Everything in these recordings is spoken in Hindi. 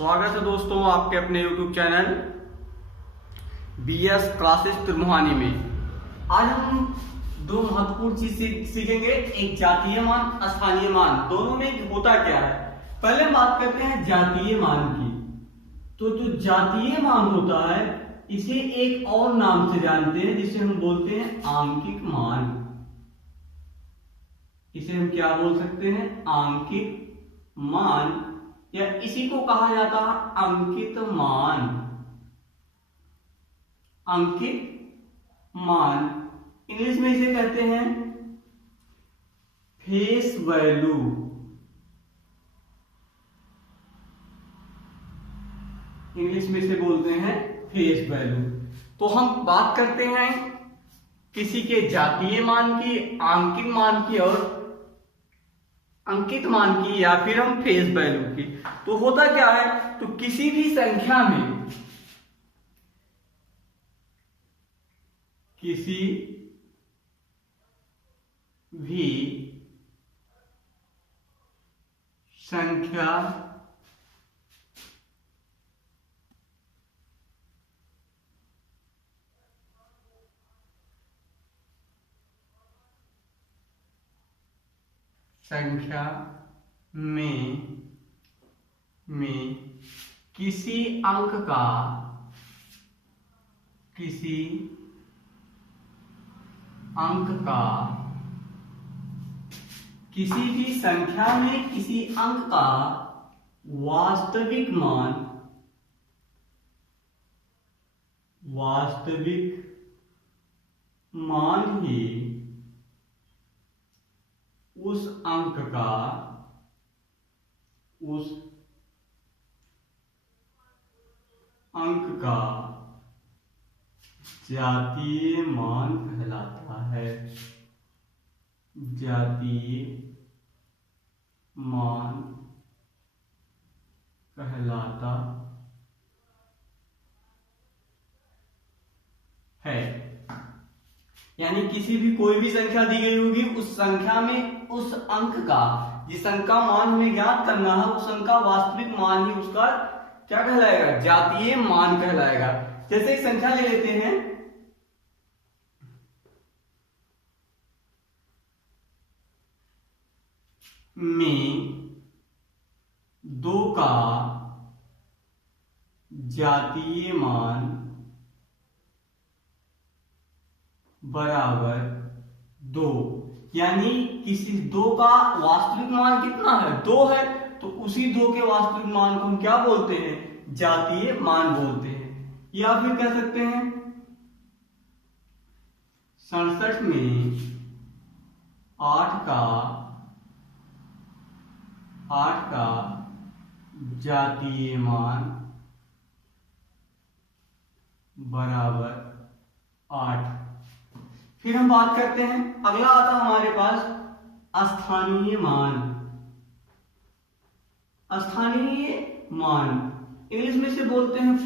स्वागत है दोस्तों आपके अपने YouTube channel BS classes Trimohani में। आज हम दो महत्वपूर्ण चीज सीखेंगे, एक जातीय मान, स्थानीय मान। दोनों में होता क्या है, पहले हम बात करते हैं जातीय मान की। तो जो जातीय मान होता है इसे एक और नाम से जानते हैं जिसे हम बोलते हैं आंकिक मान। इसे हम क्या बोल सकते हैं, आंकिक मान, या इसी को कहा जाता है अंकित मान। अंकित मान इंग्लिश में इसे कहते हैं फेस वैल्यू। इंग्लिश में इसे बोलते हैं फेस वैल्यू। तो हम बात करते हैं किसी के जातीय मान की, आंकिक मान की और अंकित मान की, या फिर हम फेस वैल्यू की। तो होता क्या है, तो किसी भी संख्या में, किसी भी संख्या में किसी अंक का, किसी अंक का, किसी भी संख्या में किसी अंक का वास्तविक मान, वास्तविक मान ही उस अंक का, उस अंक का जातीय मान कहलाता है। जातीय मान कहलाता है। यानी किसी भी कोई भी संख्या दी गई होगी, उस संख्या में उस अंक का, जिस अंक का मान हमें ज्ञात करना है, उस अंक का वास्तविक मान ही उसका क्या कहलाएगा, जातीय मान कहलाएगा। जैसे एक संख्या ले लेते हैं, में 2 का जातीय मान बराबर 2। यानी किसी 2 का वास्तविक मान कितना है, 2 है, तो उसी 2 के वास्तविक मान को हम क्या बोलते हैं, जातीय मान बोलते हैं। या फिर कह सकते हैं 67 में 8 का जातीय मान बराबर 8। फिर हम बात करते हैं, अगला आता है हमारे पास स्थानीय मान। स्थानीय मान इंग्लिश में से बोलते हैं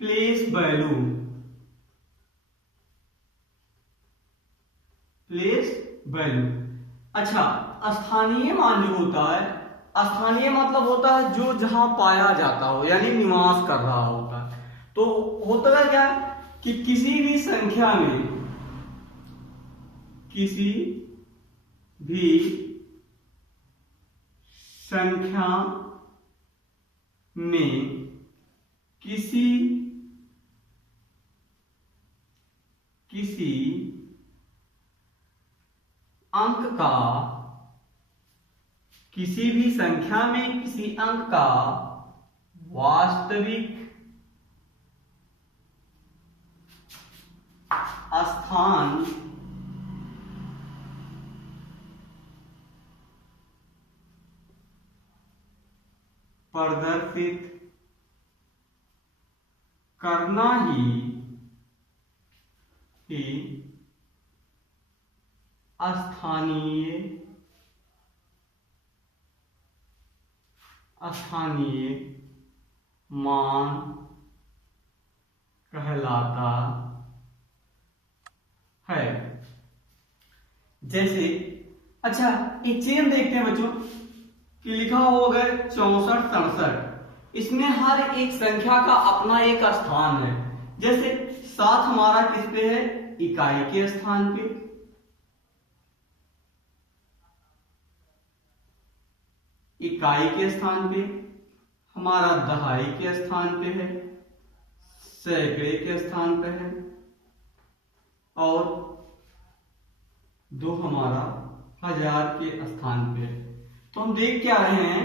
प्लेस वैल्यू। Place value. अच्छा, स्थानीय मान जो होता है, स्थानीय मतलब होता है जो जहां पाया जाता हो, यानी निवास कर रहा होता है। तो होता है क्या कि किसी भी संख्या में, किसी भी संख्या में किसी अंक का, किसी भी संख्या में किसी अंक का वास्तविक स्थान प्रदर्शित करना ही स्थानीय मान कहलाता है। जैसे अच्छा एक चेन देखते हैं बच्चों कि लिखा होगा 64 67, इसमें हर एक संख्या का अपना एक स्थान है। जैसे 7 हमारा किस पे है, इकाई के स्थान पे, इकाई के स्थान पे, हमारा दहाई के स्थान पे है, सैकड़े के स्थान पे है, और 2 हमारा हजार के स्थान पे है। तो हम देख क्या रहे हैं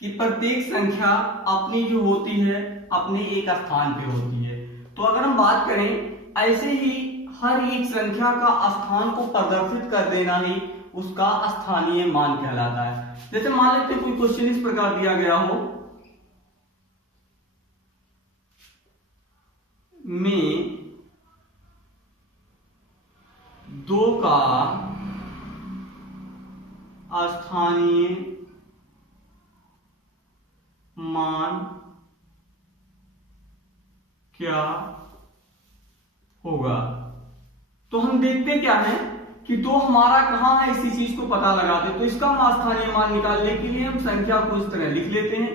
कि प्रत्येक संख्या अपनी जो होती है अपने एक स्थान पे होती है। तो अगर हम बात करें, ऐसे ही हर एक संख्या का स्थान को प्रदर्शित कर देना ही उसका स्थानीय मान कहलाता है। जैसे मान लेते कोई क्वेश्चन इस प्रकार दिया गया हो, में 2 का स्थानीय मान क्या होगा। तो हम देखते क्या है कि 2 हमारा कहां है, इसी चीज को पता लगाते। तो इसका हम स्थानीय मान निकालने के लिए हम संख्या को इस तरह लिख लेते हैं।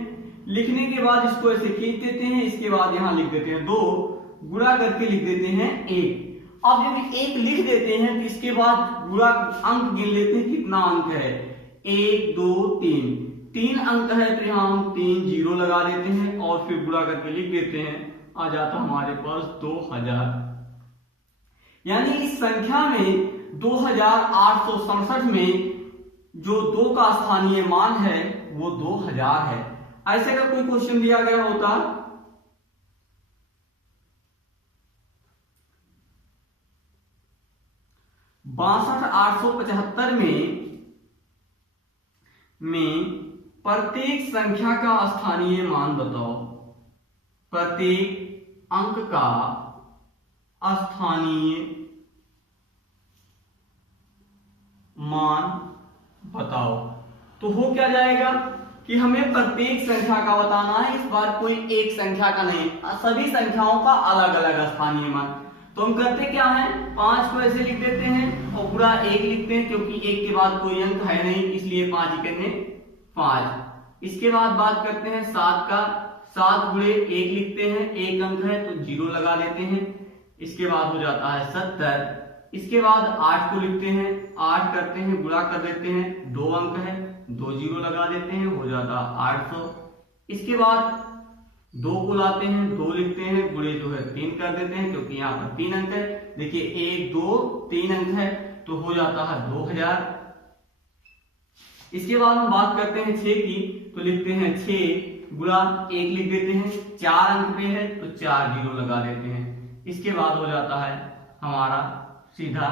लिखने के बाद इसको ऐसे खींच देते हैं, इसके बाद यहां लिख देते हैं 2, गुणा करके लिख देते हैं 1। अब जब 1 लिख देते हैं तो इसके बाद गुणा अंक गिन लेते हैं, कितना अंक है, 1 2 3 अंक है, तो यहां हम 3 जीरो लगा देते हैं और फिर गुणा करके लिख देते हैं, आ जाता हमारे पास 2000। यानी इस संख्या में 2867 में जो 2 का स्थानीय मान है वो 2000 है। ऐसे का कोई क्वेश्चन दिया गया होता, 62875 में प्रत्येक संख्या का स्थानीय मान बताओ। प्रत्येक अंक का स्थानीय मान बताओ। तो हो क्या जाएगा कि हमें प्रत्येक संख्या का बताना है, इस बार कोई एक संख्या का नहीं, सभी संख्याओं का अलग अलग स्थानीय मान। तो हम करते क्या है, 5 को ऐसे लिख देते हैं और पूरा 1 लिखते हैं, क्योंकि 1 के बाद कोई अंक है नहीं, इसलिए 5 करने 5। इसके बाद बात करते हैं 7 का, 7 गुणे 1 लिखते हैं, 1 अंक है तो 0 लगा देते हैं। इसके बाद हो जाता है 70। इसके बाद 8 को लिखते हैं, 8 करते हैं, गुणा कर देते हैं, 2 अंक है, 2 जीरो लगा देते हैं, हो जाता 800। इसके बाद 2 को लाते हैं, 2 लिखते हैं, गुणे जो है 3 कर देते हैं, क्योंकि यहाँ पर 3 अंक है। देखिए 1 2 3 अंक है तो हो जाता है 2000। इसके बाद हम बात करते हैं 6 की, तो लिखते हैं 6 गुणा 1 लिख देते हैं, 4 अंक पे है तो 4 जीरो लगा देते हैं। इसके बाद हो जाता है हमारा सीधा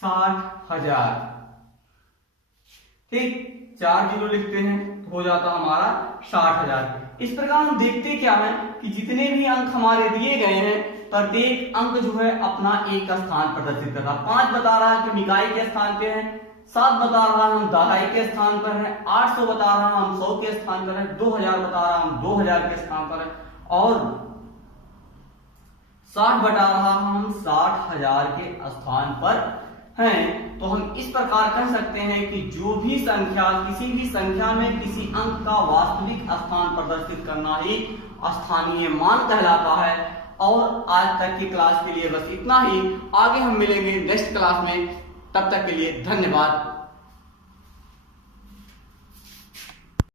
60,000। ठीक, 4 जीरो लिखते हैं तो हो जाता हमारा 60,000। इस प्रकार हम देखते क्या है कि जितने भी अंक हमारे दिए गए हैं, प्रत्येक अंक जो है अपना एक स्थान प्रदर्शित कर रहा है। 5 बता रहा है कि इकाई के स्थान पे है, 7 बता रहा है हम दहाई के स्थान पर है, 800 बता रहा हम 100 के स्थान पर है, 2000 बता रहा हम 2000 के स्थान पर है, और 60 बता रहा हम 60,000 के स्थान पर हैं। तो हम इस प्रकार कह सकते हैं कि जो भी संख्या, किसी भी संख्या में किसी अंक का वास्तविक स्थान प्रदर्शित करना ही स्थानीय मान कहलाता है। और आज तक की क्लास के लिए बस इतना ही। आगे हम मिलेंगे नेक्स्ट क्लास में, तब तक के लिए धन्यवाद।